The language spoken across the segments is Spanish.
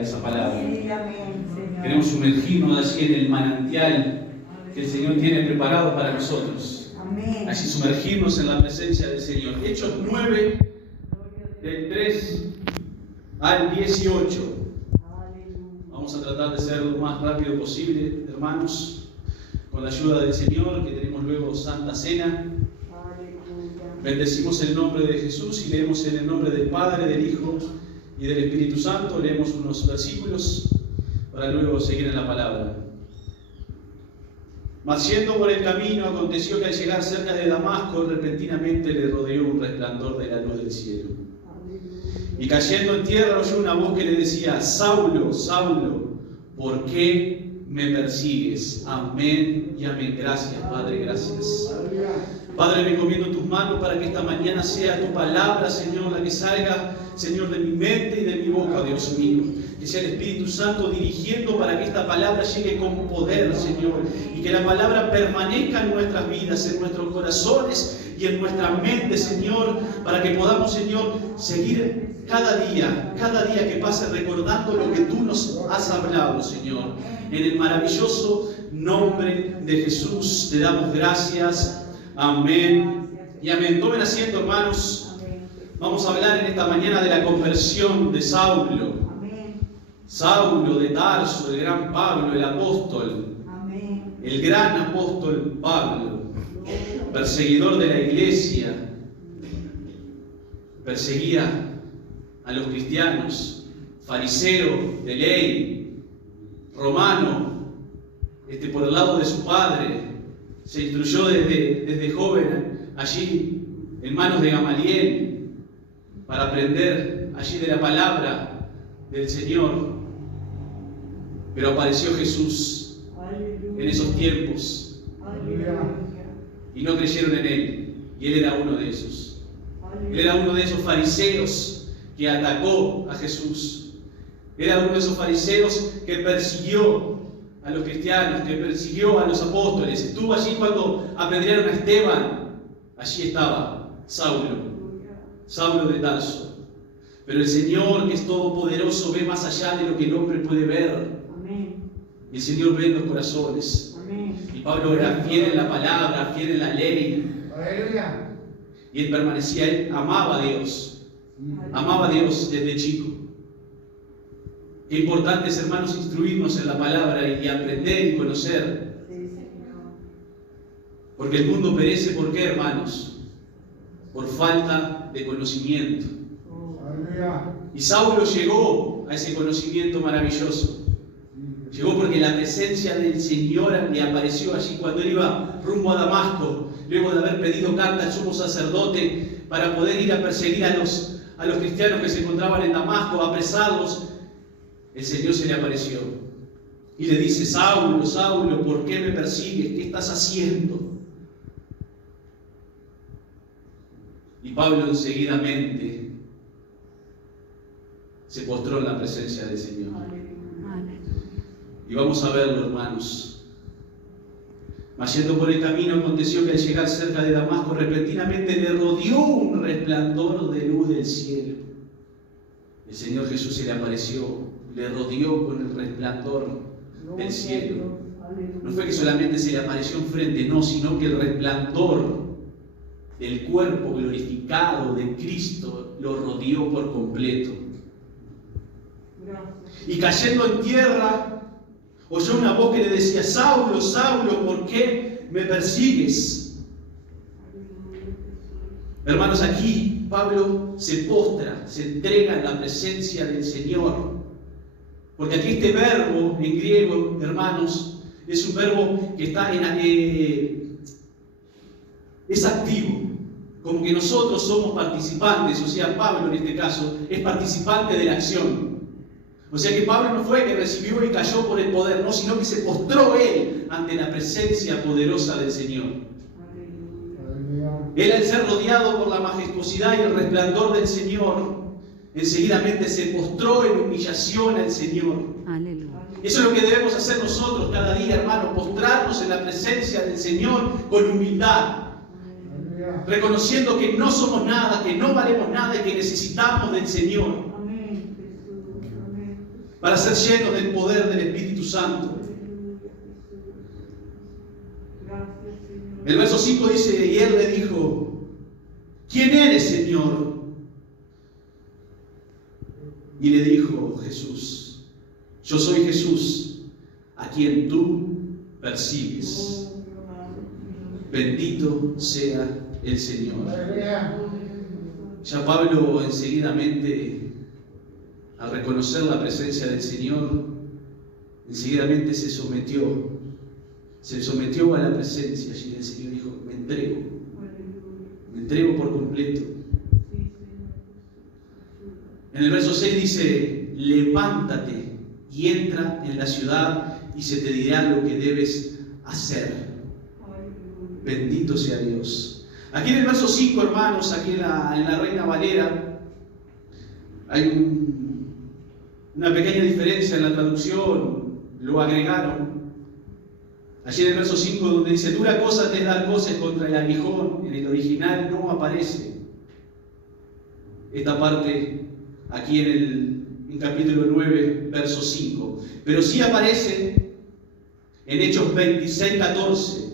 esa palabra. Sí, amén, Señor. Queremos sumergirnos allí en el manantial que el Señor tiene preparado para nosotros. Amén. Allí sumergirnos en la presencia del Señor. Hechos 9, del 3 al 18. Aleluya. Vamos a tratar de ser lo más rápido posible, hermanos, con la ayuda del Señor, que tenemos luego Santa Cena. Aleluya. Bendecimos el nombre de Jesús y leemos en el nombre del Padre, del Hijo y del Espíritu Santo. Leemos unos versículos para luego seguir en la palabra. Mas yendo por el camino, aconteció que al llegar cerca de Damasco, repentinamente le rodeó un resplandor de la luz del cielo. Y cayendo en tierra oyó una voz que le decía: Saulo, Saulo, ¿por qué me persigues? Amén y amén. Gracias, Padre, gracias. Padre, me encomiendo en tus manos para que esta mañana sea tu palabra, Señor, la que salga, Señor, de mi mente y de mi boca, Dios mío. Que sea el Espíritu Santo dirigiendo para que esta palabra llegue con poder, Señor. Y que la palabra permanezca en nuestras vidas, en nuestros corazones y en nuestra mente, Señor. Para que podamos, Señor, seguir cada día que pase recordando lo que tú nos has hablado, Señor. En el maravilloso nombre de Jesús te damos gracias. Amén y amén. Tomen asiento, hermanos. Vamos a hablar en esta mañana de la conversión de Saulo. Saulo de Tarso, el gran Pablo, el apóstol. El gran apóstol Pablo, perseguidor de la iglesia. Perseguía a los cristianos, fariseo de ley, romano, por el lado de su padre. Se instruyó desde joven allí en manos de Gamaliel para aprender allí de la palabra del Señor. Pero apareció Jesús en esos tiempos y no creyeron en Él. Y Él era uno de esos. Él era uno de esos fariseos que atacó a Jesús. Era uno de esos fariseos que persiguió a los cristianos, que persiguió a los apóstoles. Estuvo allí cuando apedrearon a Esteban. Allí estaba Saulo, Saulo de Tarso. Pero el Señor, que es todopoderoso, ve más allá de lo que el hombre puede ver. Y el Señor ve en los corazones. Y Pablo era fiel en la palabra, fiel en la ley. Y él permanecía, él amaba a Dios. Amaba a Dios desde chico. Qué importante es, hermanos, instruirnos en la palabra y aprender y conocer. Porque el mundo perece, ¿por qué, hermanos? Por falta de conocimiento. Y Saulo llegó a ese conocimiento maravilloso. Llegó porque la presencia del Señor le apareció allí cuando él iba rumbo a Damasco, luego de haber pedido carta al sumo sacerdote para poder ir a perseguir a los cristianos que se encontraban en Damasco, a apresarlos. El Señor se le apareció y le dice: Saulo, Saulo, ¿por qué me persigues? ¿Qué estás haciendo? Y Pablo enseguidamente se postró en la presencia del Señor. Y vamos a verlo, hermanos. Mas yendo por el camino, aconteció que al llegar cerca de Damasco, repentinamente le rodeó un resplandor de luz del cielo. El Señor Jesús se le apareció, le rodeó con el resplandor del cielo. No fue que solamente se le apareció enfrente, no, sino que el resplandor del cuerpo glorificado de Cristo lo rodeó por completo. Y cayendo en tierra, oyó una voz que le decía: Saulo, Saulo, ¿por qué me persigues? Hermanos, aquí Pablo se postra, se entrega en la presencia del Señor. Porque aquí este verbo en griego, hermanos, es un verbo que está es activo. Como que nosotros somos participantes, o sea, Pablo en este caso es participante de la acción. O sea que Pablo no fue que recibió y cayó por el poder, no, sino que se postró él ante la presencia poderosa del Señor. Él, al ser rodeado por la majestuosidad y el resplandor del Señor, enseguidamente se postró en humillación al Señor. Aleluya. Eso es lo que debemos hacer nosotros cada día, hermano, postrarnos en la presencia del Señor con humildad, reconociendo que no somos nada, que no valemos nada y que necesitamos del Señor. para ser llenos del poder del Espíritu Santo. El verso 5 dice, y él le dijo, ¿quién eres, Señor? Y le dijo Jesús, yo soy Jesús, a quien tú persigues. Bendito sea el Señor. Ya Pablo enseguidamente, al reconocer la presencia del Señor, enseguidamente se sometió a la presencia allí del Señor. Dijo, me entrego por completo. En el verso 6 dice, levántate y entra en la ciudad y se te dirá lo que debes hacer. Bendito sea Dios. Aquí en el verso 5, hermanos, aquí en la Reina Valera, hay una pequeña diferencia en la traducción, lo agregaron. Allí en el verso 5, donde dice, dura cosa te es dar cosas contra el aguijón, en el original no aparece esta parte aquí en capítulo 9, verso 5. Pero sí aparece en Hechos 26, 14.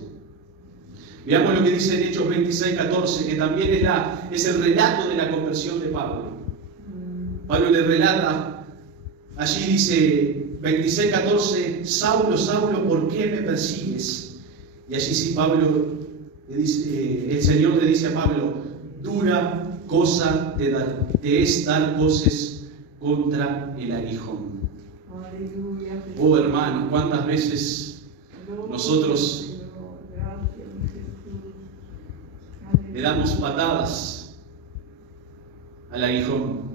Veamos lo que dice en Hechos 26, 14, que también es el relato de la conversión de Pablo. Pablo le relata, allí dice 26, 14, Saulo, Saulo, ¿por qué me persigues? Y allí sí Pablo le dice, el Señor le dice a Pablo, dura cosa te es dar voces contra el aguijón. Oh hermano, ¿cuántas veces nosotros le damos patadas al aguijón?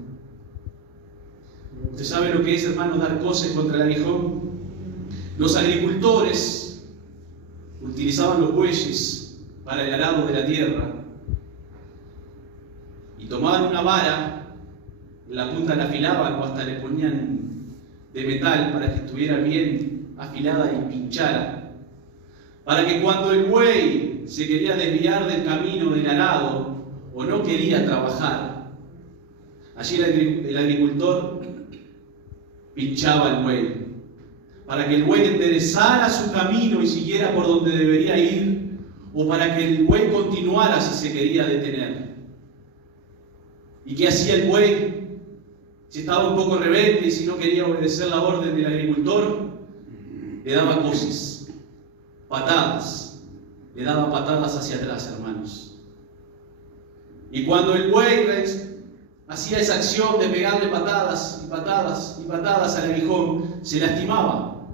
¿Usted sabe lo que es, hermano, dar cosas contra el aguijón? Los agricultores utilizaban los bueyes para el arado de la tierra y tomaban una vara, en la punta la afilaban o hasta le ponían de metal para que estuviera bien afilada y pinchara, para que cuando el buey se quería desviar del camino del arado o no quería trabajar, allí el agricultor pinchaba al buey, para que el buey enderezara su camino y siguiera por donde debería ir, o para que el buey continuara si se quería detener. ¿Y qué hacía el buey? Si estaba un poco rebelde y si no quería obedecer la orden del agricultor, le daba cosas, patadas, le daba patadas hacia atrás, hermanos. Y cuando el buey hacía esa acción de pegarle patadas y patadas y patadas al aguijón, se lastimaba.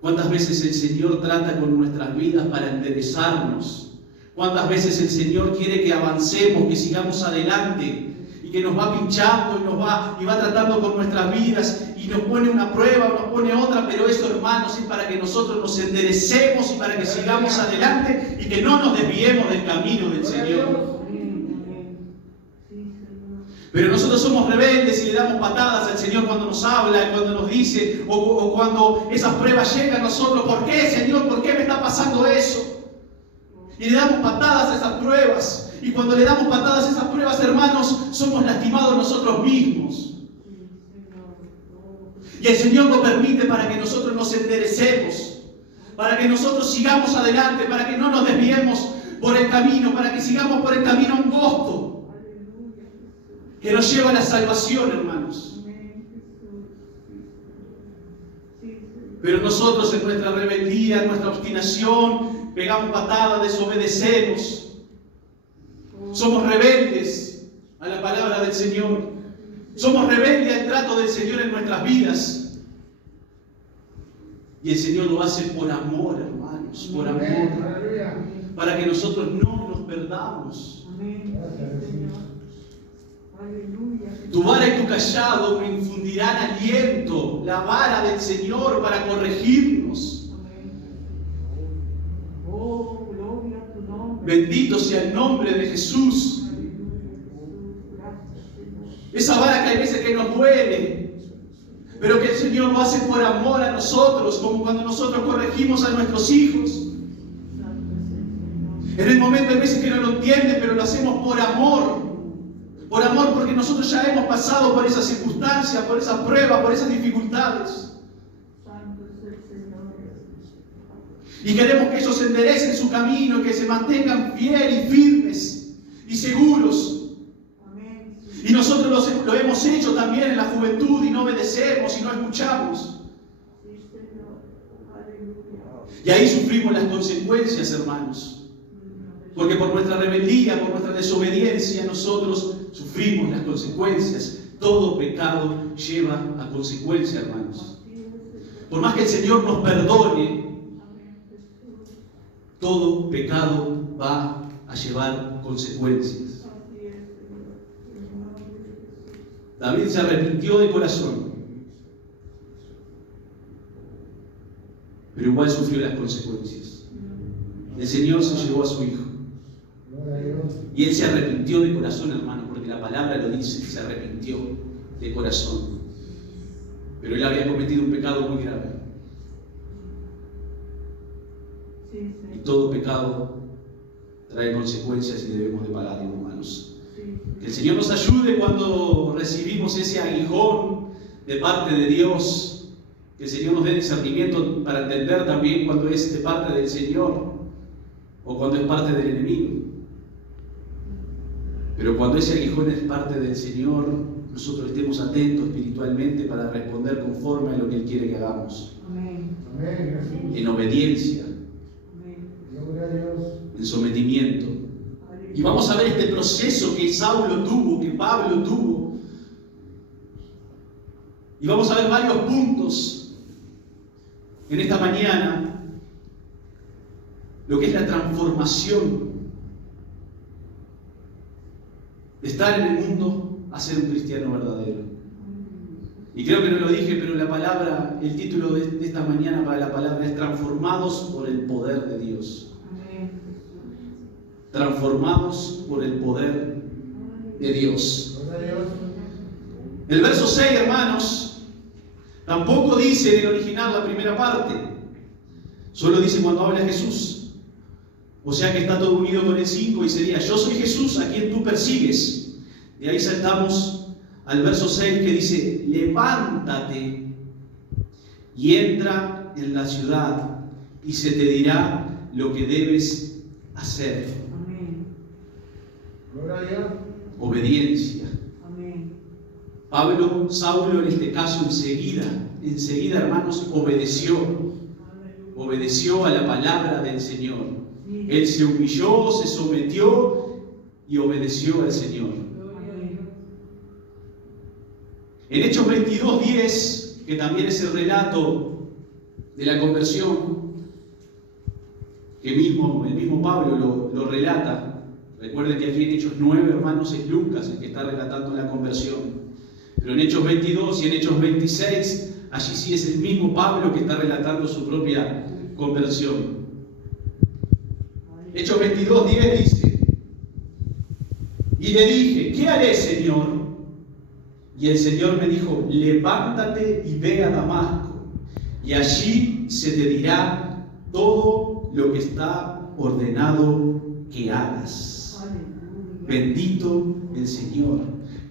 ¿Cuántas veces el Señor trata con nuestras vidas para enderezarnos? ¿Cuántas veces el Señor quiere que avancemos, que sigamos adelante y que nos va pinchando y va tratando con nuestras vidas y nos pone una prueba o nos pone otra? Pero eso, hermanos, es para que nosotros nos enderecemos y para que sigamos adelante y que no nos desviemos del camino del Señor. Pero nosotros somos rebeldes y le damos patadas al Señor cuando nos habla, cuando nos dice, o cuando esas pruebas llegan a nosotros. ¿Por qué, Señor? ¿Por qué me está pasando eso? Y le damos patadas a esas pruebas. Y cuando le damos patadas a esas pruebas, hermanos, somos lastimados nosotros mismos. Y el Señor lo permite para que nosotros nos enderecemos, para que nosotros sigamos adelante, para que no nos desviemos por el camino, para que sigamos por el camino angosto que nos lleva a la salvación, hermanos. Pero nosotros en nuestra rebeldía, en nuestra obstinación, pegamos patadas, desobedecemos. Somos rebeldes a la palabra del Señor. Somos rebeldes al trato del Señor en nuestras vidas. Y el Señor lo hace por amor, hermanos, por amor. Para que nosotros no nos perdamos. Tu vara y tu callado me infundirán aliento, la vara del Señor para corregirnos. Bendito sea el nombre de Jesús. Esa vara que hay veces que nos duele, pero que el Señor lo hace por amor a nosotros, como cuando nosotros corregimos a nuestros hijos. En el momento hay veces que no lo entienden, pero lo hacemos por amor. Por amor, porque nosotros ya hemos pasado por esas circunstancias, por esas pruebas, por esas dificultades. Santo es el Señor. Y queremos que ellos enderecen su camino, que se mantengan fieles y firmes y seguros. Amén. Y nosotros lo hemos hecho también en la juventud y no obedecemos y no escuchamos. Sí, Señor. Aleluya. Y ahí sufrimos las consecuencias, hermanos. Porque por nuestra rebeldía, por nuestra desobediencia, nosotros sufrimos las consecuencias. Todo pecado lleva a consecuencia, hermanos. Por más que el Señor nos perdone, todo pecado va a llevar consecuencias. David se arrepintió de corazón, pero igual sufrió las consecuencias. El Señor se llevó a su hijo. Y él se arrepintió de corazón, hermano, porque la palabra lo dice, se arrepintió de corazón. Pero él había cometido un pecado muy grave. Y todo pecado trae consecuencias y debemos de pagarlo, hermanos. Que el Señor nos ayude cuando recibimos ese aguijón de parte de Dios. Que el Señor nos dé discernimiento para entender también cuando es de parte del Señor o cuando es parte del enemigo. Pero cuando ese aguijón es parte del Señor, nosotros estemos atentos espiritualmente para responder conforme a lo que Él quiere que hagamos. Amén. En obediencia, en sometimiento. Y vamos a ver este proceso que Saulo tuvo, que Pablo tuvo. Y vamos a ver varios puntos en esta mañana, lo que es la transformación de estar en el mundo a ser un cristiano verdadero. Y creo que no lo dije, pero la palabra, el título de esta mañana para la palabra es transformados por el poder de Dios. Transformados por el poder de Dios. El verso 6, hermanos, tampoco dice en el original la primera parte. Solo dice cuando habla Jesús. O sea que está todo unido con el 5 y sería: yo soy Jesús a quien tú persigues. De ahí saltamos al verso 6 que dice: levántate y entra en la ciudad y se te dirá lo que debes hacer. Amén. Gloria a Dios. Obediencia. Amén. Saulo en este caso enseguida, hermanos, obedeció a la palabra del Señor. Él se humilló, se sometió y obedeció al Señor. En Hechos 22:10, que también es el relato de la conversión, que el mismo Pablo lo relata. Recuerden que aquí en Hechos 9, hermanos, es Lucas el que está relatando la conversión. Pero en Hechos 22 y en Hechos 26, allí sí es el mismo Pablo que está relatando su propia conversión. Hechos 22:10 dice: y le dije, ¿qué haré, Señor? Y el Señor me dijo: levántate y ve a Damasco, y allí se te dirá todo lo que está ordenado que hagas. Aleluya. Bendito el Señor.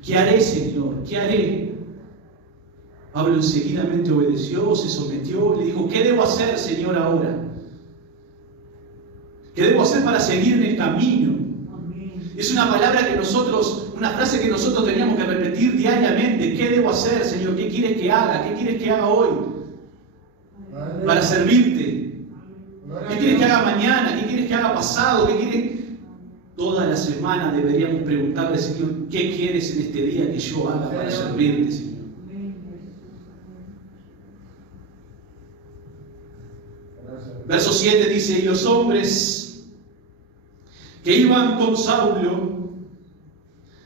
¿Qué haré, Señor? ¿Qué haré? Pablo enseguidamente obedeció, se sometió, le dijo: ¿qué debo hacer, Señor, ahora? ¿Qué debo hacer para seguir en el camino? Amén. Es una palabra que una frase que nosotros teníamos que repetir diariamente. ¿Qué debo hacer, Señor? ¿Qué quieres que haga? ¿Qué quieres que haga hoy para servirte? ¿Qué quieres que haga mañana? ¿Qué quieres que haga pasado? ¿Qué quieres? Toda la semana deberíamos preguntarle, Señor, ¿qué quieres en este día que yo haga para servirte, Señor? Verso 7 dice: y los hombres que iban con Saulo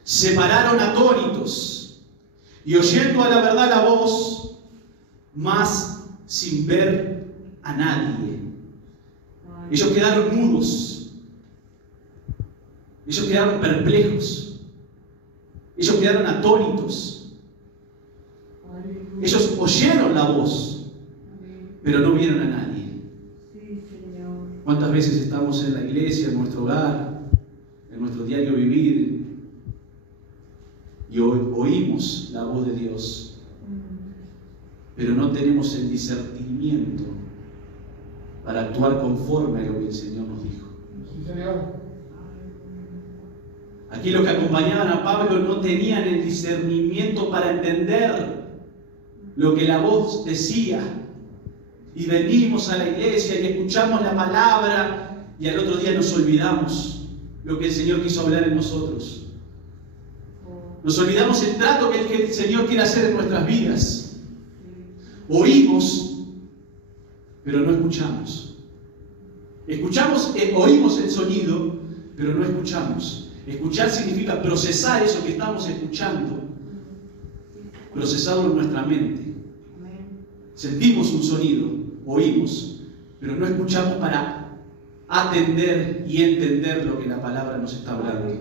se pararon atónitos y oyendo a la verdad la voz, mas sin ver a nadie. Ellos quedaron mudos, ellos quedaron perplejos, ellos quedaron atónitos. Ellos oyeron la voz, pero no vieron a nadie. ¿Cuántas veces estamos en la iglesia, en nuestro hogar, en nuestro diario vivir, y oímos la voz de Dios, pero no tenemos el discernimiento para actuar conforme a lo que el Señor nos dijo. Sí, Señor. Aquí los que acompañaban a Pablo no tenían el discernimiento para entender lo que la voz decía. Y venimos a la iglesia y escuchamos la palabra y al otro día nos olvidamos lo que el Señor quiso hablar en nosotros. Nos olvidamos el trato que el Señor quiere hacer en nuestras vidas. Oímos, pero no escuchamos. Oímos el sonido, pero no escuchamos. Escuchar significa procesar eso que estamos escuchando, procesarlo en nuestra mente. Sentimos un sonido, oímos, pero no escuchamos para atender y entender lo que la palabra nos está hablando.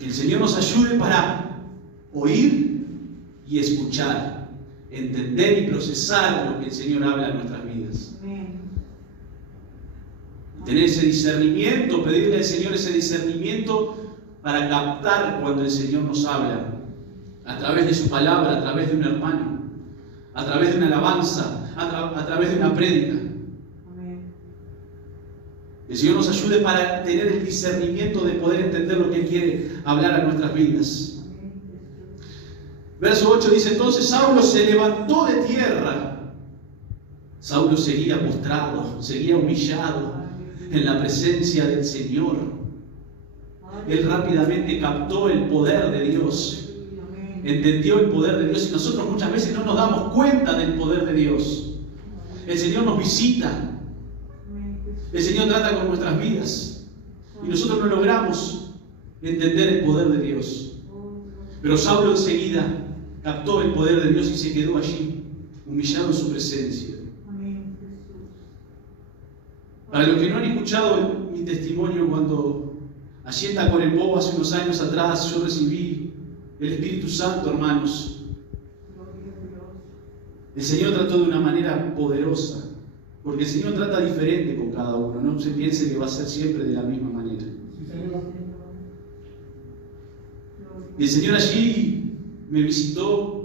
Que el Señor nos ayude para oír y escuchar, entender y procesar lo que el Señor habla en nuestras vidas. Tener ese discernimiento, pedirle al Señor ese discernimiento para captar cuando el Señor nos habla, a través de su palabra, a través de un hermano, a través de una alabanza, a través de una prédica. Que el Señor nos ayude para tener el discernimiento de poder entender lo que Él quiere hablar a nuestras vidas. Verso 8 dice: entonces Saulo se levantó de tierra. Saulo seguía postrado, seguía humillado en la presencia del Señor. Él rápidamente captó el poder de Dios, entendió el poder de Dios, y nosotros muchas veces no nos damos cuenta del poder de Dios. El Señor nos visita, el Señor trata con nuestras vidas y nosotros no logramos entender el poder de Dios. Pero Saulo enseguida captó el poder de Dios y se quedó allí, humillado en su presencia. Para los que no han escuchado mi testimonio, cuando allí en Tacuarembó, hace unos años atrás, yo recibí el Espíritu Santo, hermanos. El Señor trató de una manera poderosa, porque el Señor trata diferente con cada uno. No se piense que va a ser siempre de la misma manera. Y el Señor allí me visitó.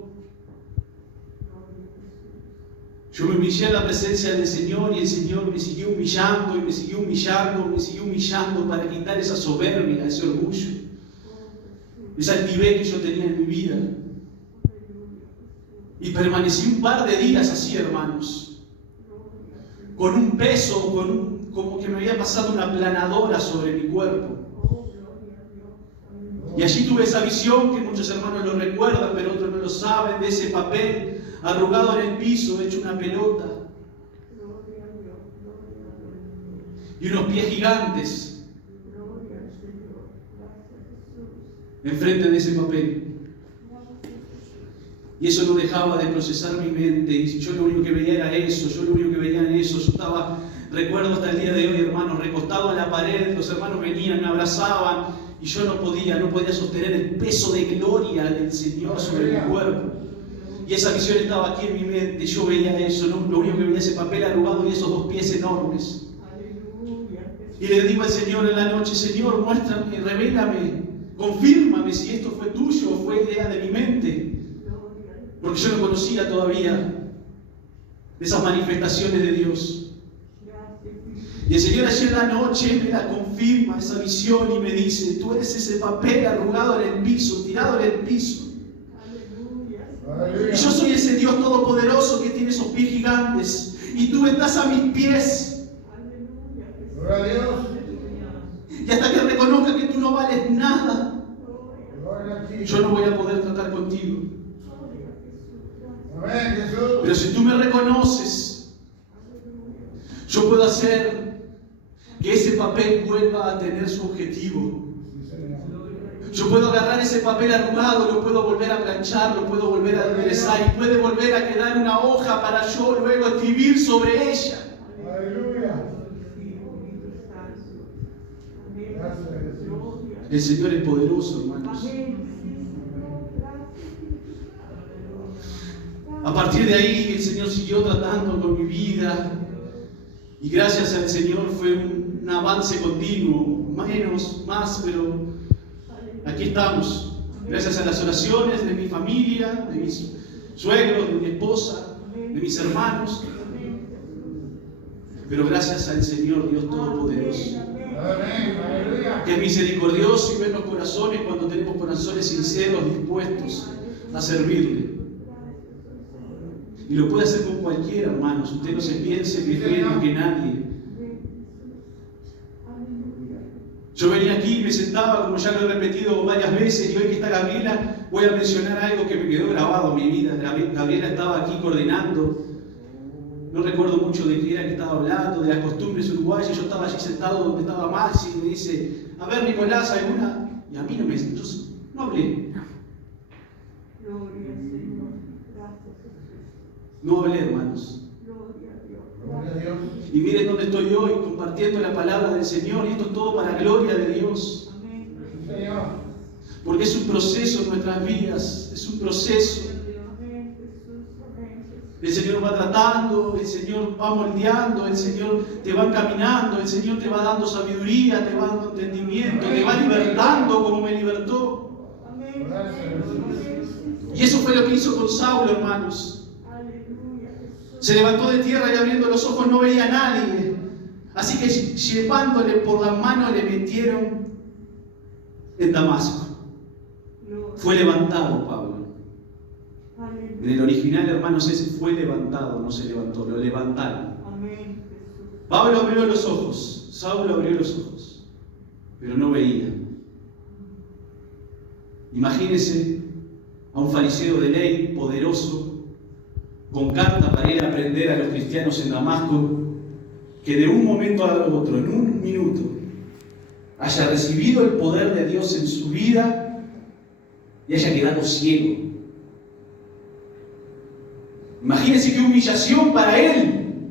Yo me humillé en la presencia del Señor y el Señor me siguió humillando y me siguió humillando, me siguió humillando para quitar esa soberbia, ese orgullo, esa altivez que yo tenía en mi vida. Y permanecí un par de días así, hermanos, con un peso, como que me había pasado una aplanadora sobre mi cuerpo. Y allí tuve esa visión que muchos hermanos lo recuerdan, pero otros no lo saben, de ese papel arrugado en el piso, hecho una pelota, y unos pies gigantes enfrente de ese papel. Y eso no dejaba de procesar mi mente, y yo lo único que veía era eso, yo estaba, recuerdo hasta el día de hoy, hermanos, recostado a la pared, los hermanos venían, me abrazaban, y yo no podía sostener el peso de gloria del Señor sobre mi cuerpo. Y esa visión estaba aquí en mi mente, yo veía eso, ¿no? Lo único que veía, ese papel arrugado y esos dos pies enormes. Y le digo al Señor en la noche: Señor, muéstrame, revélame, confírmame si esto fue tuyo o fue idea de mi mente. Porque yo no conocía todavía esas manifestaciones de Dios. Y el Señor ayer en la noche me la confirma, esa visión, y me dice: tú eres ese papel arrugado en el piso, tirado en el piso. Y yo soy ese Dios todopoderoso que tiene esos pies gigantes, y tú estás a mis pies. Gloria a Dios. Y hasta que reconozca que tú no vales nada, yo no voy a poder tratar contigo. Amén, Jesús. Pero si tú me reconoces, yo puedo hacer que ese papel vuelva a tener su objetivo. Yo puedo agarrar ese papel arrugado, lo puedo volver a planchar, lo puedo volver a enderezar, y puede volver a quedar una hoja para yo luego escribir sobre ella. Aleluya. Gracias, Jesús. El Señor es poderoso, hermanos. A partir de ahí el Señor siguió tratando con mi vida, y gracias al Señor fue un avance continuo, menos, más, pero aquí estamos. Gracias a las oraciones de mi familia, de mis suegros, de mi esposa, de mis hermanos. Pero gracias al Señor Dios Todopoderoso, Amén. Aleluya. que es misericordioso y ve los corazones cuando tenemos corazones sinceros, dispuestos a servirle. Y lo puede hacer con cualquiera, hermanos. Usted no se piense que es menos que nadie. Yo venía aquí y me sentaba, como ya lo he repetido varias veces, y hoy que está Gabriela, voy a mencionar algo que me quedó grabado en mi vida. Gabriela estaba aquí coordinando. No recuerdo mucho de qué era que estaba hablando, de las costumbres uruguayas. Yo estaba allí sentado donde estaba Maxi y me dice, a ver Nicolás, ¿alguna? Y a mí yo no hablé. Gloria al Señor. Gracias, Jesús. No hablé, hermanos. Gloria a Dios. Gloria a Dios. Y miren dónde estoy hoy, compartiendo la palabra del Señor, y esto es todo para gloria de Dios. Amén. Sí, Señor. Porque es un proceso en nuestras vidas, es un proceso. Amén, Jesús. Amén, Jesús. El Señor va tratando, el Señor va moldeando, el Señor te va encaminando, el Señor te va dando sabiduría, te va dando entendimiento, te va libertando como me libertó. Amén. Gracias, Jesús. Y eso fue lo que hizo con Saulo, hermanos. Aleluya, Jesús. Se levantó de tierra y abriendo los ojos no veía a nadie. Así que llevándole por la mano le metieron en Damasco. Gloria. Fue levantado Pablo. Aleluya. En el original, hermanos, ese fue levantado, no se levantó, lo levantaron. Amén, Jesús. Pablo abrió los ojos, Saulo abrió los ojos, pero no veía. Imagínense a un fariseo de ley poderoso, con carta para ir a aprender a los cristianos en Damasco, que de un momento a otro, en un minuto, haya recibido el poder de Dios en su vida y haya quedado ciego. Imagínense qué humillación para él.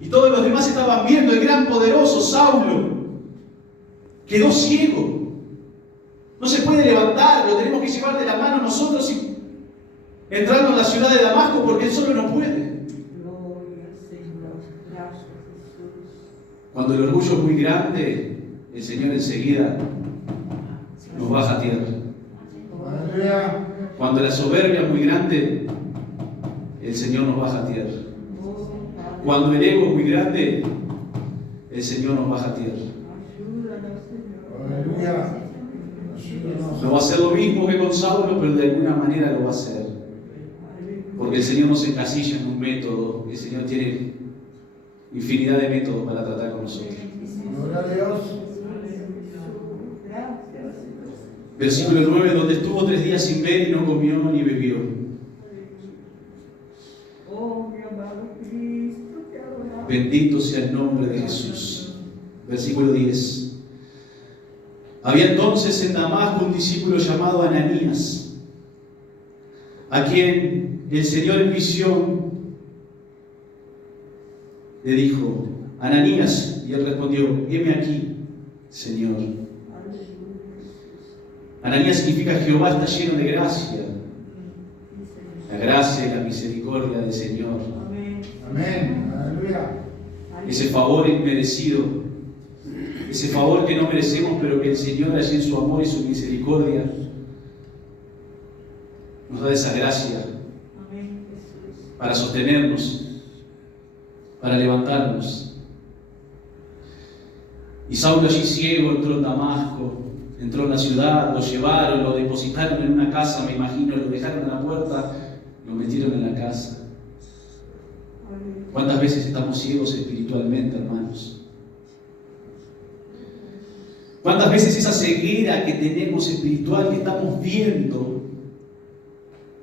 Y todos los demás estaban viendo el gran poderoso Saulo. Quedó ciego. No se puede levantar, lo tenemos que llevar de la mano nosotros y entrando en la ciudad de Damasco porque él solo no puede. Gloria al Señor. Gracias, Jesús. Cuando el orgullo es muy grande, el Señor enseguida nos baja a tierra. Aleluya. Cuando la soberbia es muy grande, el Señor nos baja a tierra. Cuando el ego es muy grande, el Señor nos baja a tierra. Ayúdanos, Señor. Aleluya. Ayúdanos. No va a ser lo mismo que con Saulo, pero de alguna manera lo va a hacer. Porque el Señor no se encasilla en un método, el Señor tiene infinidad de métodos para tratar con nosotros. Gloria a Dios. Gracias, Señor. Versículo 9, donde estuvo 3 días sin ver y no comió ni bebió. Oh, mi amado Cristo, te adoramos. Bendito sea el nombre de Jesús. Versículo 10. Había entonces en Damasco un discípulo llamado Ananías, a quien el Señor en visión le dijo, Ananías, y él respondió, heme aquí, Señor. Ananías significa Jehová está lleno de gracia. La gracia y la misericordia del Señor. Amén. Amén. Aleluya. Ese favor inmerecido, ese favor que no merecemos, pero que el Señor allí en su amor y su misericordia nos da esa gracia Amén, Jesús. para sostenernos, para levantarnos. Y Saulo allí ciego entró en Damasco, entró en la ciudad, lo llevaron, lo depositaron en una casa, me imagino, lo dejaron en la puerta, lo metieron en la casa. ¿Cuántas veces estamos ciegos espiritualmente, hermanos? ¿Cuántas veces esa ceguera que tenemos espiritual, que estamos viendo,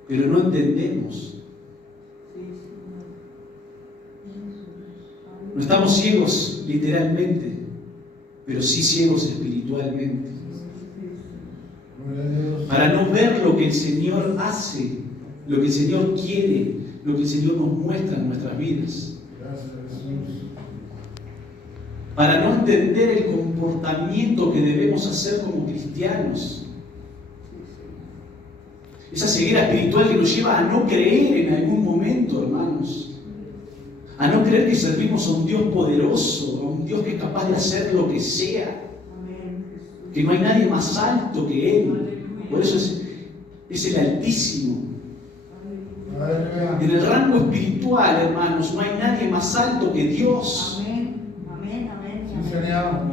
pero no entendemos? No estamos ciegos literalmente, pero sí ciegos espiritualmente. Gloria a Dios. Para no ver lo que el Señor hace, lo que el Señor quiere, lo que el Señor nos muestra en nuestras vidas. Gracias, Jesús. Para no entender el comportamiento que debemos hacer como cristianos. Esa ceguera espiritual que nos lleva a no creer en algún momento, hermanos. A no creer que servimos a un Dios poderoso, a un Dios que es capaz de hacer lo que sea. Amén, Jesús. Que no hay nadie más alto que Él. Por eso es es el Altísimo. Aleluya. En el rango espiritual, hermanos, no hay nadie más alto que Dios. Amén. Amén. Amén. Sí, Señor.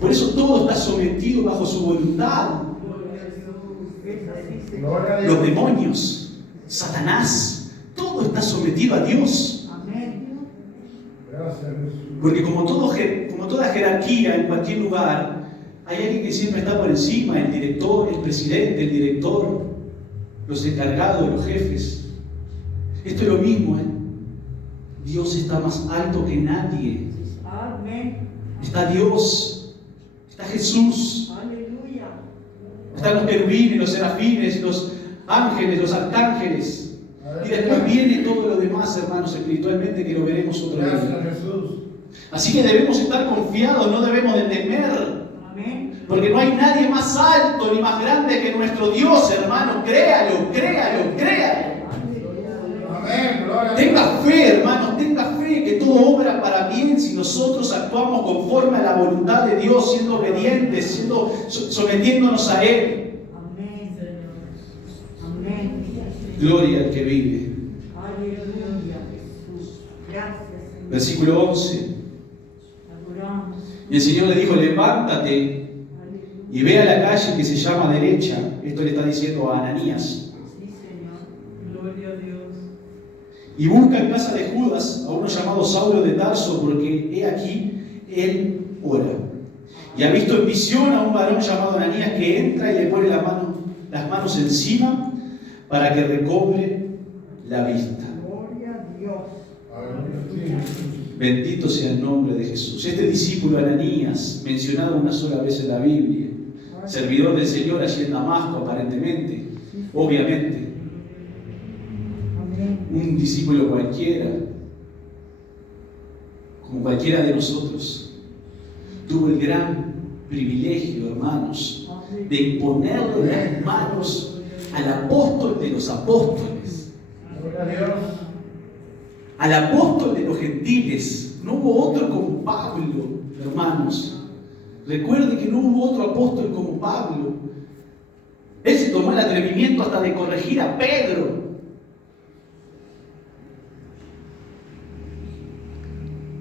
Por eso todo está sometido bajo su voluntad. Es así, Señor. Gloria a Los Dios. demonios, Satanás, todo está sometido a Dios. Amén. Gracias, Jesús. Porque como toda jerarquía en cualquier lugar, hay alguien que siempre está por encima, el director, el presidente, el director, los encargados, los jefes. Esto es lo mismo, ¿eh? Dios está más alto que nadie. Amén. Está Dios, está Jesús, Aleluya. están los querubines, los serafines, los ángeles, los arcángeles. Y después viene todo lo demás, hermanos, espiritualmente, que lo veremos otro día. Gracias, Jesús. Así que debemos estar confiados, no debemos de temer. Amén. Porque no hay nadie más alto ni más grande que nuestro Dios, hermano. Créalo, créalo, créalo. Amén. Gloria a Dios. Tenga fe, hermanos, tenga fe que todo obra para bien si nosotros actuamos conforme a la voluntad de Dios, siendo obedientes, sometiéndonos a Él. Amén. Amén. Gloria al que vive. Aleluya, Jesús. Gracias, Señor. Versículo 11. Adoramos. Y el Señor le dijo, levántate Aleluya. y ve a la calle que se llama derecha. Esto le está diciendo a Ananías. Sí, Señor. Gloria a Dios. Y busca en casa de Judas a uno llamado Saulo de Tarso, porque he aquí, él ora. Y ha visto en visión a un varón llamado Ananías que entra y le pone las manos encima para que recobre la vista. Gloria a Dios. Aleluya. Sí, Jesús. Bendito sea el nombre de Jesús. Este discípulo Ananías, mencionado una sola vez en la Biblia, servidor del Señor allí en Damasco, aparentemente, obviamente, Amén. un discípulo cualquiera, como cualquiera de nosotros, tuvo el gran privilegio, hermanos, de imponerle las manos al apóstol de los apóstoles, Gloria a Dios. al apóstol de los gentiles. No hubo otro como Pablo, hermanos. Recuerden que no hubo otro apóstol como Pablo. Él se tomó el atrevimiento hasta de corregir a Pedro.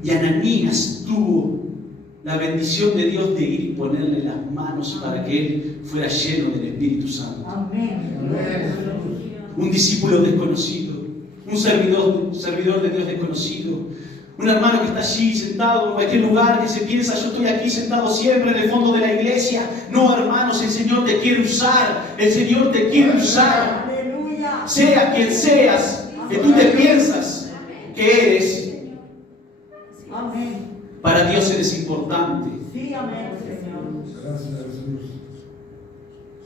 Y Ananías tuvo la bendición de Dios de ir y ponerle las manos para que él fuera lleno del Espíritu Santo. Amén. Un discípulo desconocido, un servidor de Dios desconocido, un hermano que está allí sentado en cualquier lugar que se piensa, yo estoy aquí sentado siempre en el fondo de la iglesia. No, hermanos, el Señor te quiere usar, el Señor te quiere usar. Aleluya. Sea quien seas, que tú te piensas que eres, Amén. para Dios eres importante, Sí, amén, Señor. Gracias, Jesús.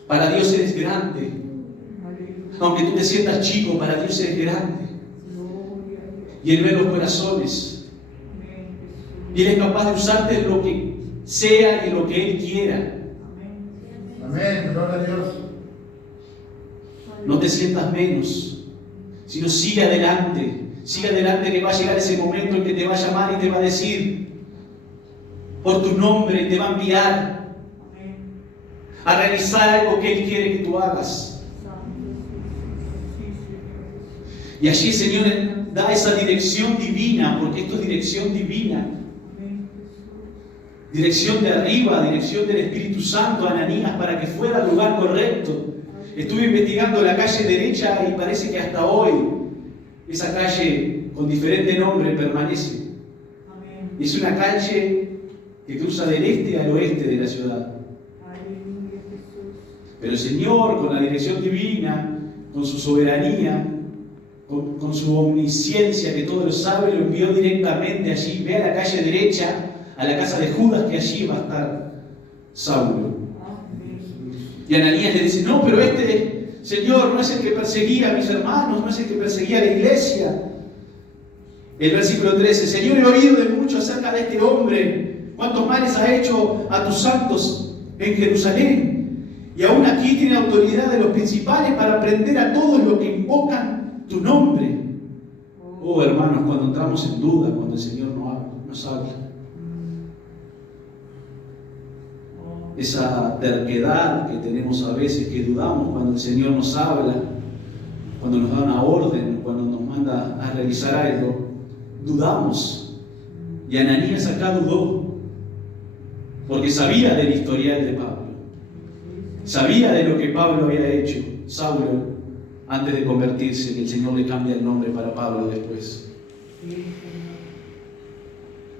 para Dios eres grande. Aleluya. Aunque tú te sientas chico, para Dios eres grande. Gloria a Dios. Y Él ve los corazones. Amén, Jesús. Y Él es capaz de usarte en lo que sea y en lo que Él quiera. Amén. Amén. Gloria a Dios. No te sientas menos, sino sigue adelante. Sigue adelante, que va a llegar ese momento en que te va a llamar y te va a decir por tu nombre y te va a enviar Amén. a realizar algo que Él quiere que tú hagas. Santo Jesús. Sí, Señor. Y allí el Señor da esa dirección divina, porque esto es dirección divina. Amén, Jesús. Dirección de arriba, dirección del Espíritu Santo a Ananías para que fuera al lugar correcto. Estuve investigando la calle derecha y parece que hasta hoy esa calle con diferente nombre permanece. Amén. Es una calle que cruza del este al oeste de la ciudad. Aleluya, Jesús. Pero el Señor, con la dirección divina, con su soberanía, con su omnisciencia que todo lo sabe, lo envió directamente allí. Ve a la calle derecha, a la casa de Judas, que allí va a estar Saulo. Amén. Y Ananías le dice, no, pero este Señor no es el que perseguía a mis hermanos, no es el que perseguía a la iglesia. El versículo 13, Señor, he oído de mucho acerca de este hombre, cuántos males ha hecho a tus santos en Jerusalén. Y aún aquí tiene autoridad de los principales para prender a todos los que invocan tu nombre. Oh, hermanos, cuando entramos en duda, cuando el Señor nos habla. esa terquedad que tenemos a veces, que dudamos cuando el Señor nos habla, cuando nos da una orden, cuando nos manda a realizar algo, dudamos. Y Ananías acá dudó, porque sabía del historial de Pablo, sabía de lo que Pablo había hecho, Saulo, antes de convertirse, que el Señor le cambia el nombre para Pablo después.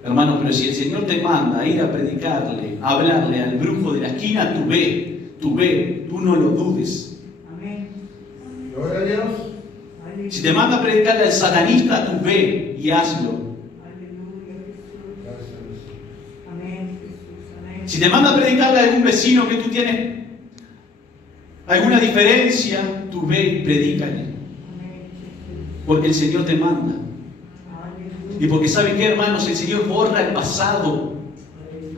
Hermano, pero si el Señor te manda a ir a predicarle, a hablarle al brujo de la esquina, tú ve, tú no lo dudes. Amén. Gloria a Dios. Si te manda a predicarle al satanista, tú ve y hazlo. Aleluya, Jesús. Gracias. Amén, Jesús. Amén. Si te manda a predicarle a algún vecino que tú tienes alguna diferencia, tú ve y predícale. Amén, Jesús. Porque el Señor te manda. Aleluya. Y porque ¿saben qué, hermanos? El Señor borra el pasado.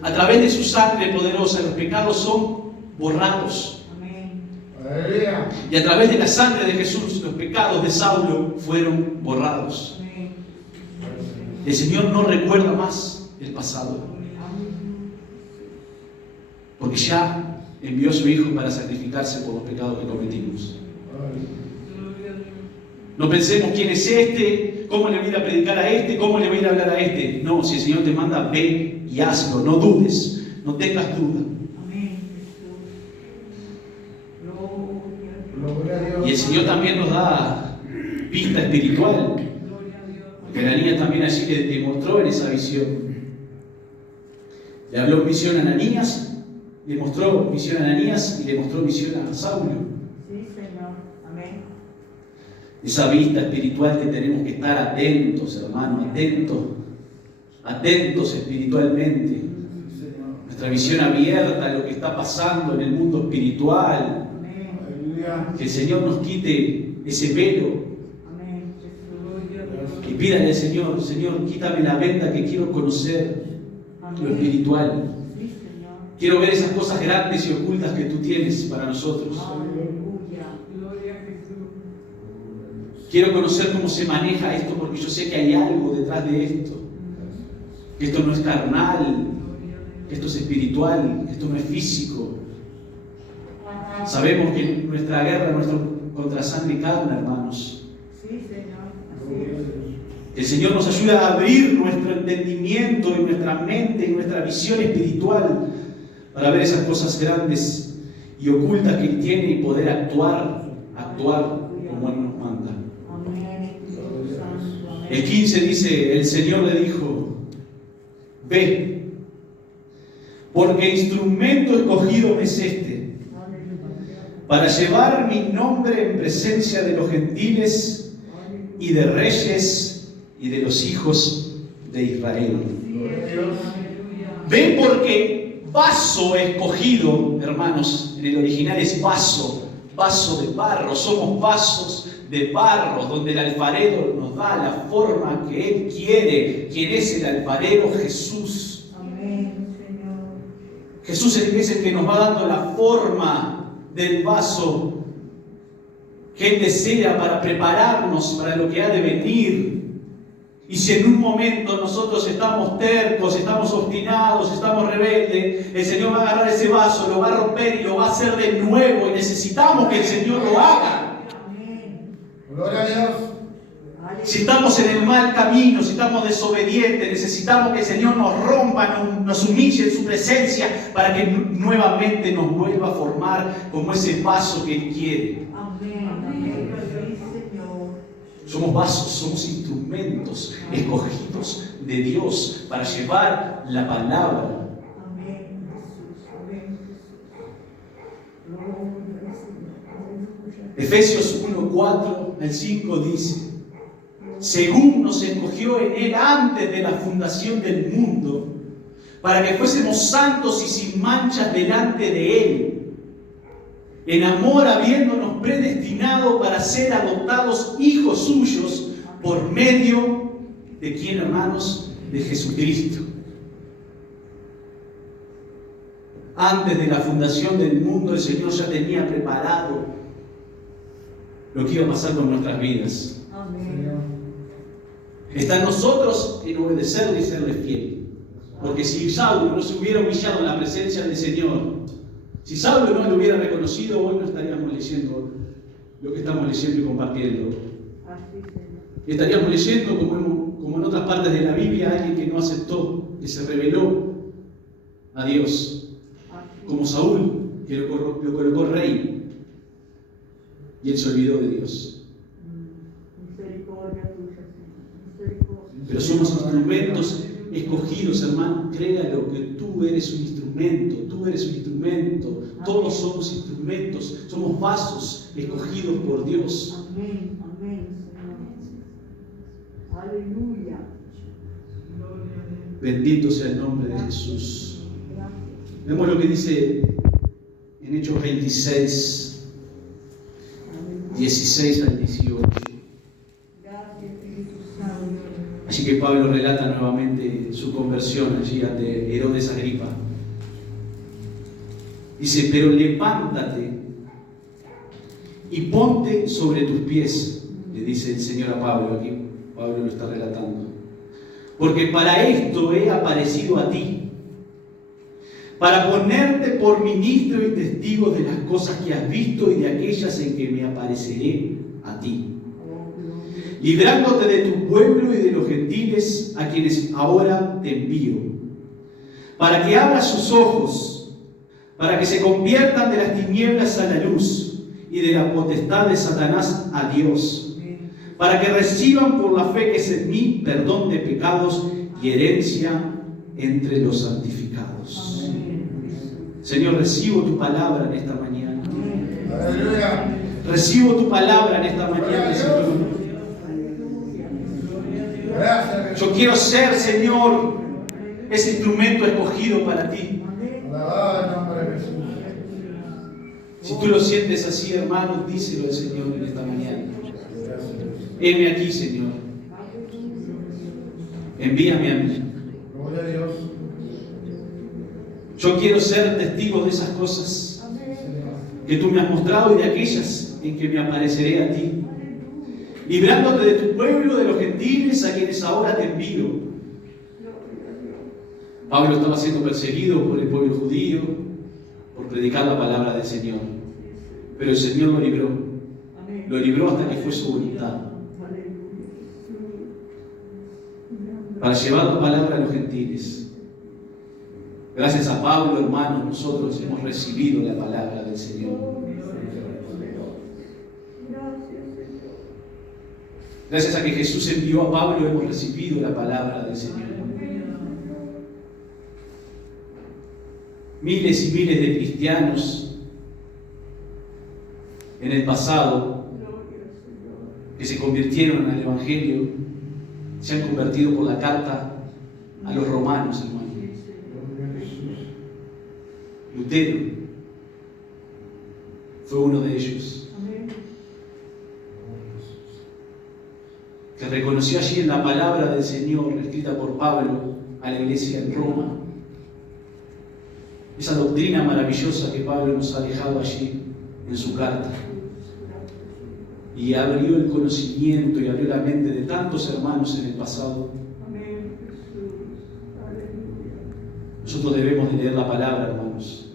A través de su sangre poderosa, los pecados son borrados. Amén. Aleluya. Y a través de la sangre de Jesús, los pecados de Saulo fueron borrados. Amén. El Señor no recuerda más el pasado, porque ya envió a su Hijo para sacrificarse por los pecados que cometimos. No pensemos quién es este, cómo le voy a ir a predicar a este, cómo le voy a ir a hablar a este. No, si el Señor te manda, ve y hazlo, no dudes, no tengas duda. Amén, Jesús. Gloria. Gloria a Dios. Y el Señor también nos da vista espiritual, Gloria a Dios. porque Ananías también allí le demostró en esa visión. Le habló visión a Ananías, le mostró visión a Ananías y le mostró visión a Saulo. Sí, Señor. Amén. Esa vista espiritual que tenemos que estar atentos, hermano, atentos espiritualmente. Nuestra visión abierta a lo que está pasando en el mundo espiritual. Amén. Aleluya. Que el Señor nos quite ese velo Amén, Jesús. y pídale al Señor, Señor, quítame la venda que quiero conocer lo Amén. espiritual. Sí, Señor. Quiero ver esas cosas grandes y ocultas que tú tienes para nosotros. Aleluya. Gloria a Jesús. Quiero conocer cómo se maneja esto, porque yo sé que hay algo detrás de esto. Que esto no es carnal, que esto es espiritual, que esto no es físico. Sabemos que nuestra guerra no es contra sangre y carne, hermanos. Sí, Señor. Así Gloria a es. Dios. El Señor nos ayuda a abrir nuestro entendimiento y nuestra mente y nuestra visión espiritual para ver esas cosas grandes y ocultas que Él tiene y poder actuar como Él nos manda. Amén, Espíritu Santo. Amén. El 15 dice, el Señor le dijo, ve, porque instrumento escogido me es este, para llevar mi nombre en presencia de los gentiles y de reyes y de los hijos de Israel. Gloria a Dios. Ven, porque vaso escogido, hermanos, en el original es vaso de barro, somos vasos de barro, donde el alfarero nos da la forma que Él quiere. ¿Quién es el alfarero? Jesús. Amén, Señor. Jesús es el que nos va dando la forma del vaso que Él desea para prepararnos para lo que ha de venir. Y si en un momento nosotros estamos tercos, estamos obstinados, estamos rebeldes, el Señor va a agarrar ese vaso, lo va a romper y lo va a hacer de nuevo. Y necesitamos que el Señor lo haga. Amén. Gloria a Dios. Si estamos en el mal camino, si estamos desobedientes, necesitamos que el Señor nos rompa, nos humille en su presencia para que nuevamente nos vuelva a formar como ese vaso que Él quiere. Amén. Amén. Sí, Señor. Somos vasos, somos instrumentos escogidos de Dios para llevar la palabra. Amén, Jesús. Amén, Jesús. Gloria al Señor. Aleluya. Efesios 1:4 al 5 dice, según nos escogió en Él antes de la fundación del mundo, para que fuésemos santos y sin manchas delante de Él, en amor habiéndonos predestinado para ser adoptados hijos suyos por medio de quién, hermanos, de Jesucristo. Antes de la fundación del mundo, el Señor ya tenía preparado lo que iba a pasar con nuestras vidas. Amén. Está en nosotros en obedecerle y serle fiel. Porque si Saulo no se hubiera humillado en la presencia del Señor, Si Saulo no lo hubiera reconocido, hoy no estaríamos leyendo lo que estamos leyendo y compartiendo. Así, Señor. Estaríamos leyendo, como en otras partes de la Biblia, a alguien que no aceptó, que se rebeló a Dios, Así. como Saúl, que lo colocó rey, y él se olvidó de Dios. Misericordia tuya, Señor. Misericordia. Pero somos instrumentos escogidos, hermano, créalo, que tú eres un instrumento, todos somos instrumentos, somos vasos escogidos por Dios. Amén, amén, Señor. Aleluya. Bendito sea el nombre de Jesús. Gracias. Vemos lo que dice en Hechos 26, Aleluya. 16 al 18. Gracias, Espíritu Santo. Así que Pablo relata nuevamente su conversión allí ante Herodes Agripa. Dice, pero levántate y ponte sobre tus pies, le dice el Señor a Pablo, aquí Pablo lo está relatando, porque para esto he aparecido a ti, para ponerte por ministro y testigo de las cosas que has visto y de aquellas en que me apareceré a ti, librándote de tu pueblo y de los gentiles a quienes ahora te envío, para que abras sus ojos, para que se conviertan de las tinieblas a la luz y de la potestad de Satanás a Dios, para que reciban por la fe que es en mí perdón de pecados y herencia entre los santificados. Señor, recibo tu palabra en esta mañana. Aleluya. Recibo tu palabra en esta mañana, Señor. Gracias. Yo quiero ser, Señor, ese instrumento escogido para ti. Alabado el nombre de Jesús. Si tú lo sientes así, hermano, díselo al Señor en esta mañana. Heme aquí, Señor. Envíame a mí. Gloria a Dios. Yo quiero ser testigo de esas cosas que tú me has mostrado y de aquellas en que me apareceré a ti, librándote de tu pueblo, de los gentiles a quienes ahora te envío. Pablo estaba siendo perseguido por el pueblo judío por predicar la palabra del Señor, pero el Señor lo libró hasta que fue su voluntad, para llevar la palabra a los gentiles. Gracias a Pablo, hermanos, nosotros hemos recibido la palabra del Señor. Gracias a que Jesús envió a Pablo, hemos recibido la palabra del Señor. Miles y miles de cristianos en el pasado que se convirtieron al Evangelio se han convertido por la carta a los romanos, hermano. Lutero fue uno de ellos, que reconoció allí en la palabra del Señor escrita por Pablo a la iglesia en Roma esa doctrina maravillosa que Pablo nos ha dejado allí en su carta, y abrió el conocimiento y abrió la mente de tantos hermanos en el pasado. Nosotros debemos de leer la palabra, hermanos,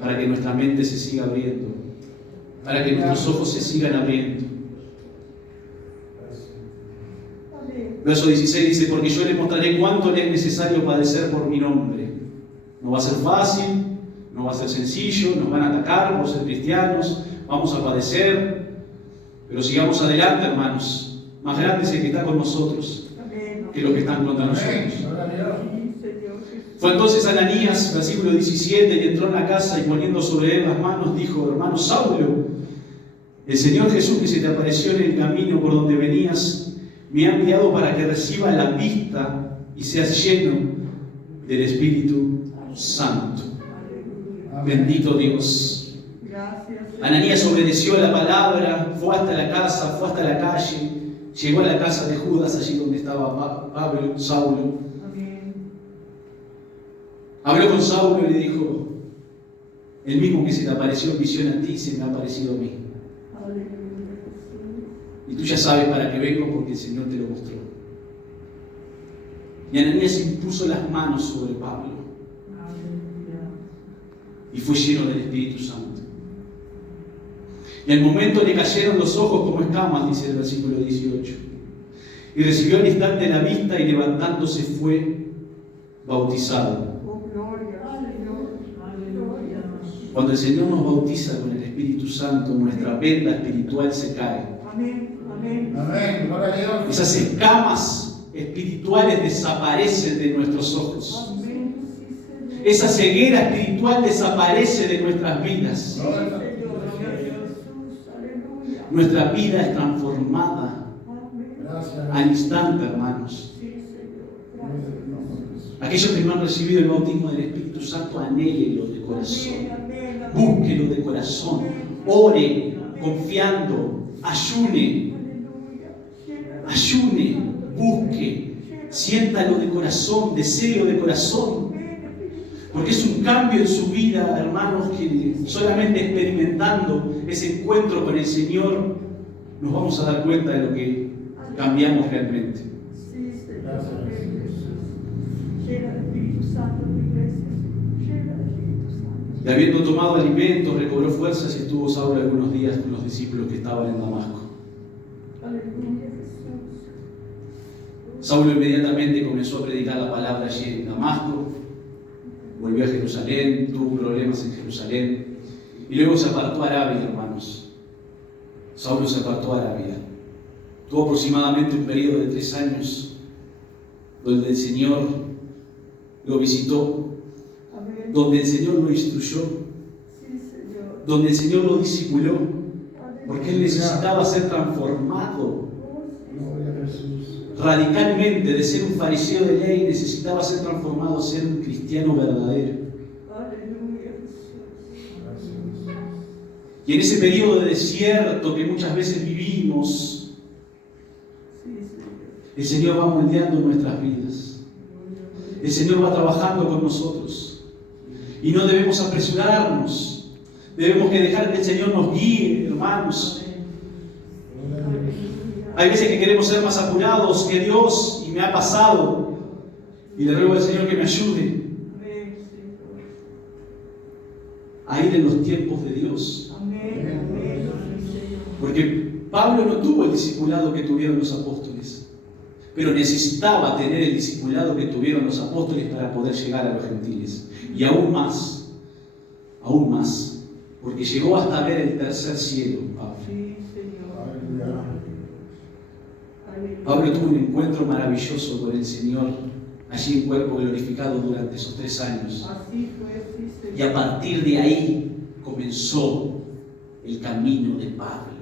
para que nuestra mente se siga abriendo, para que nuestros ojos se sigan abriendo. Verso 16 dice, porque yo les mostraré cuánto les es necesario padecer por mi nombre. No va a ser fácil, no va a ser sencillo, nos van a atacar por ser cristianos, vamos a padecer, pero sigamos adelante, hermanos. Más grande es el que está con nosotros que los que están contra nosotros. Fue entonces Ananías, versículo 17, y entró en la casa y poniendo sobre él las manos, dijo, hermano Saulo, el Señor Jesús que se te apareció en el camino por donde venías, me ha enviado para que reciba la vista y seas lleno del Espíritu Santo. Bendito Dios. Ananías obedeció a la palabra, fue hasta la casa, fue hasta la calle, llegó a la casa de Judas, allí donde estaba Saulo. Habló con Saulo y le dijo, el mismo que se te apareció en visión a ti, se me ha aparecido a mí. Y tú ya sabes para qué vengo porque el Señor te lo mostró. Y Ananías impuso las manos sobre Pablo. y fue lleno del Espíritu Santo. Y al momento le cayeron los ojos como escamas, dice el versículo 18. Y recibió al instante la vista y levantándose fue bautizado. Oh, gloria, aleluya. Cuando el Señor nos bautiza con el Espíritu Santo, nuestra venda espiritual se cae. Amén, amén. Amén. Gloria a Dios. Esas escamas espirituales desaparecen de nuestros ojos. Amén, sí, Señor. Esa ceguera espiritual desaparece de nuestras vidas. Gloria a Dios. Gloria a Jesús, aleluya. Nuestra vida es transformada Amén. Gracias. al instante, hermanos. Sí, Señor. Gracias. Aquellos que no han recibido el bautismo del Espíritu Santo, anhélenlo de corazón. Amén, amén, amén. Búsquelo de corazón. Ore confiando. Ayune. Aleluya. Ayune. Busque. Siéntalo de corazón. Deseo de corazón. Porque es un cambio en su vida, hermanos, que solamente experimentando ese encuentro con el Señor nos vamos a dar cuenta de lo que cambiamos realmente. Sí, Señor. Gracias. Amén, Jesús. Llena del Espíritu Santo tu iglesia. Llena del Espíritu Santo. Y habiendo tomado alimentos, recobró fuerzas y estuvo Saulo algunos días con los discípulos que estaban en Damasco. Aleluya, Jesús. Saulo inmediatamente comenzó a predicar la palabra allí en Damasco. Volvió a Jerusalén, tuvo problemas en Jerusalén y luego se apartó a Arabia, hermanos. Saulo se apartó a Arabia. Tuvo aproximadamente un periodo de 3 años donde el Señor lo visitó, Amén. donde el Señor lo instruyó, Sí, Señor. donde el Señor lo discipuló, Aleluya. porque él necesitaba ser transformado Oh, sí, Gloria a Jesús. radicalmente. De ser un fariseo de ley necesitaba ser transformado a ser un cristiano verdadero. aleluya, Jesús. Gracias. Y en ese periodo de desierto que muchas veces vivimos, Sí, Señor. el Señor va moldeando nuestras vidas. El Señor va trabajando con nosotros. Y no debemos apresurarnos. Debemos que dejar que el Señor nos guíe, hermanos. Gloria a Dios. Aleluya. Hay veces que queremos ser más apurados que Dios, y me ha pasado. Y le ruego al Señor que me ayude Amén, Señor. a ir en los tiempos de Dios. Amén, amén, Señor. Porque Pablo no tuvo el discipulado que tuvieron los apóstoles, pero necesitaba tener el discipulado que tuvieron los apóstoles para poder llegar a los gentiles. Y aún más, porque llegó hasta ver el tercer cielo, Pablo. Sí, Señor. Aleluya. Aleluya. Pablo tuvo un encuentro maravilloso con el Señor, allí en cuerpo glorificado durante esos 3 años. Así fue, sí, Señor. Y a partir de ahí comenzó el camino de Pablo,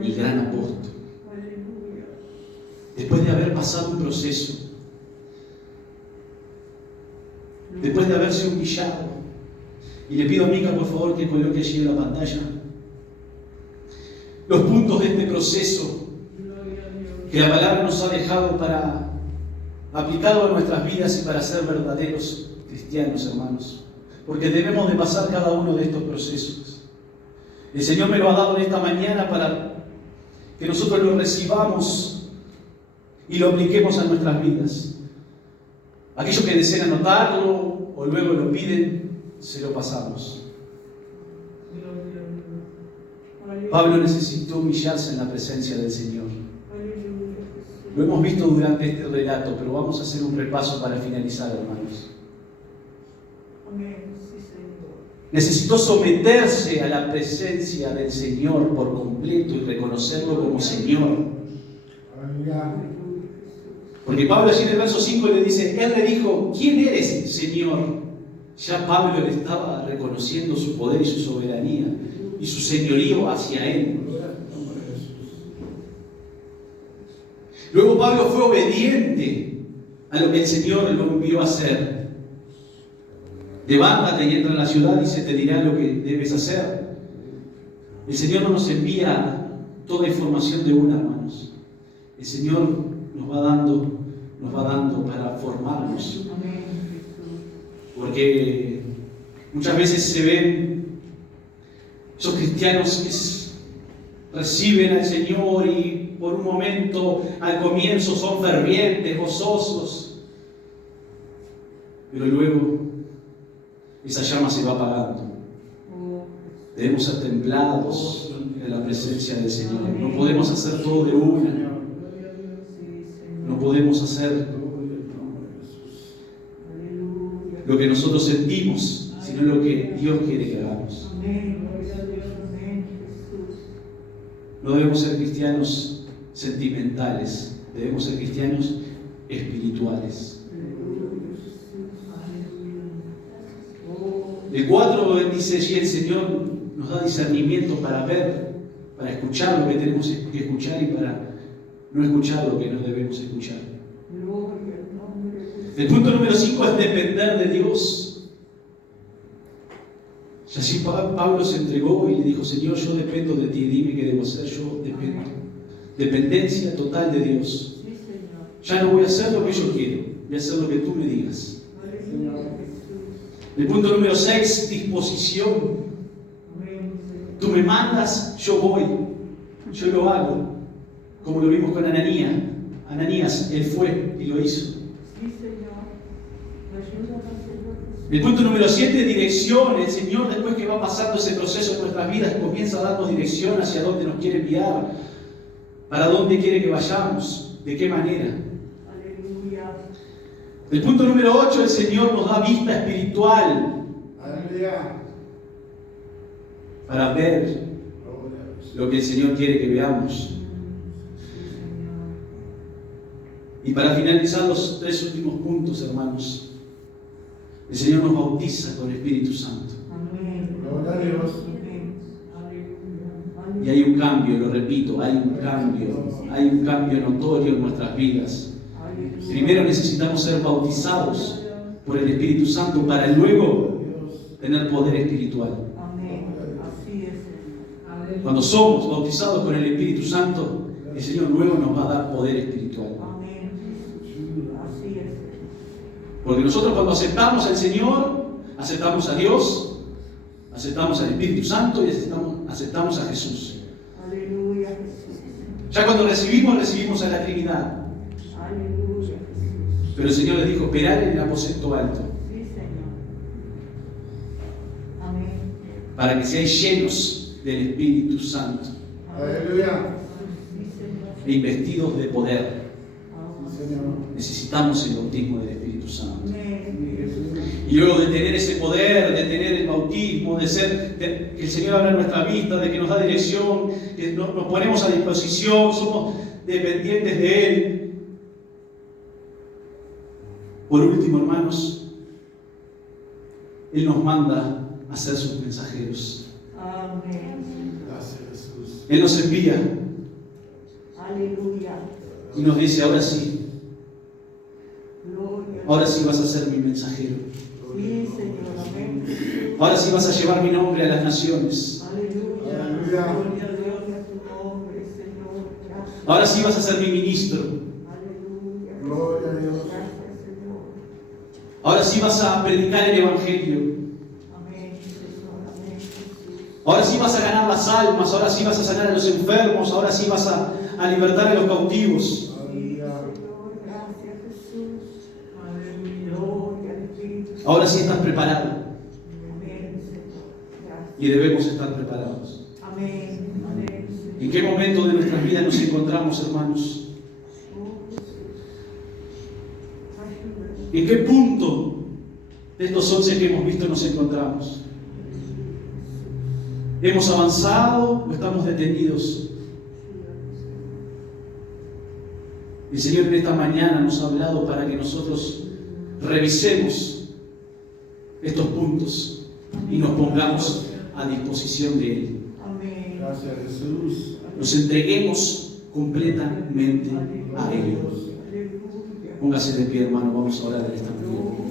el gran apóstol. Aleluya. Después de haber pasado un proceso, después de haberse humillado, y le pido a Mica por favor que coloque allí en la pantalla los puntos de este proceso Gloria a Dios. que la palabra nos ha dejado para aplicarlo a nuestras vidas y para ser verdaderos cristianos, hermanos. Porque debemos de pasar cada uno de estos procesos. El Señor me lo ha dado en esta mañana para que nosotros lo recibamos y lo apliquemos a nuestras vidas. Aquellos que desean anotarlo o luego lo piden, se lo pasamos. Gloria a Dios. Aleluya. Pablo necesitó humillarse en la presencia del Señor. Aleluya, Jesús. Lo hemos visto durante este relato, pero vamos a hacer un repaso para finalizar, hermanos. Amén, sí, Señor. Necesitó someterse a la presencia del Señor por completo y reconocerlo como Señor. Aleluya. Aleluya, Jesús. Porque Pablo allí en el verso 5 le dice, él le dijo, ¿quién eres, Señor? Ya Pablo le estaba reconociendo su poder y su soberanía y su señorío hacia él. Gloria al nombre de Jesús. Luego Pablo fue obediente a lo que el Señor lo envió a hacer. Levántate y entra en la ciudad y se te dirá lo que debes hacer. El Señor no nos envía toda información de una, hermanos. El Señor nos va dando para formarnos. Amén, Jesús. Porque muchas veces se ven esos cristianos que reciben al Señor y por un momento al comienzo son fervientes, gozosos, pero luego esa llama se va apagando. Debemos ser templados en la presencia del Señor. No podemos hacer todo de una. No podemos hacer lo que nosotros sentimos, sino lo que Dios quiere que hagamos. No debemos ser cristianos sentimentales, debemos ser cristianos espirituales. El 4 dice allí: el Señor nos da discernimiento para ver, para escuchar lo que tenemos que escuchar y para no escuchar lo que no debemos escuchar. El punto número 5 es depender de Dios. Y así Pablo se entregó y le dijo: Señor, yo dependo de ti, dime qué debo hacer, yo dependo. Dependencia total de Dios. Ya no voy a hacer lo que yo quiero, voy a hacer lo que tú me digas. El punto número 6, disposición. Tú me mandas, yo voy, yo lo hago. Como lo vimos con Ananías. Ananías, él fue y lo hizo. El punto número 7, dirección. El Señor, después que va pasando ese proceso en nuestras vidas, comienza a darnos dirección hacia dónde nos quiere enviar, para dónde quiere que vayamos, de qué manera. El punto número 8, el Señor nos da vista espiritual. Aleluya. Para ver lo que el Señor quiere que veamos. Y para finalizar los 3 últimos puntos, hermanos, el Señor nos bautiza con el Espíritu Santo. Gloria a Dios. Y hay un cambio, lo repito, hay un cambio notorio en nuestras vidas. Primero necesitamos ser bautizados por el Espíritu Santo para luego tener poder espiritual. Cuando somos bautizados con el Espíritu Santo, el Señor luego nos va a dar poder espiritual. Porque nosotros cuando aceptamos al Señor, aceptamos a Dios, aceptamos al Espíritu Santo y aceptamos a Jesús. Ya cuando recibimos a la Trinidad. Pero el Señor les dijo: esperar en el aposento alto. Para que seáis llenos del Espíritu Santo. Aleluya. E investidos de poder. Señor. Necesitamos el bautismo del Espíritu Santo. Y luego de tener ese poder, de tener el bautismo, que el Señor abra nuestra vista, de que nos da dirección, que nos ponemos a disposición, somos dependientes de Él. Por último, hermanos, Él nos manda a ser sus mensajeros. Gracias, Jesús. Él nos envía Aleluya. y nos dice: ahora sí vas a ser mi mensajero. Sí, Señor, amén. Ahora sí vas a llevar mi nombre a las naciones. Aleluya. Aleluya. Gloria a Dios y a tu nombre, Señor. Gracias. Ahora sí vas a ser mi ministro. Aleluya. Gloria a Dios. Gracias, Señor. Ahora sí vas a predicar el Evangelio. Amén, Señor. Amén, Jesús. Ahora sí vas a ganar las almas. Ahora sí vas a sanar a los enfermos. Ahora sí vas a libertar a los cautivos. Sí, Señor. Gracias, Jesús. Aleluya. Gloria al Espíritu Santo. Ahora sí estás preparado. Amén, Señor. Gracias. Y debemos estar preparados. Amén. Amén, Señor. ¿En qué momento de nuestras vidas nos encontramos, hermanos? Oh, Jesús. Ayúdanos. ¿En qué punto de estos 11 que hemos visto nos encontramos? ¿Hemos avanzado o estamos detenidos? El Señor en esta mañana nos ha hablado para que nosotros revisemos estos puntos y nos pongamos a disposición de Él. Amén. Gracias, Jesús. Nos entreguemos completamente a Él. Aleluya. Póngase de pie, hermano, vamos a orar en esta mañana.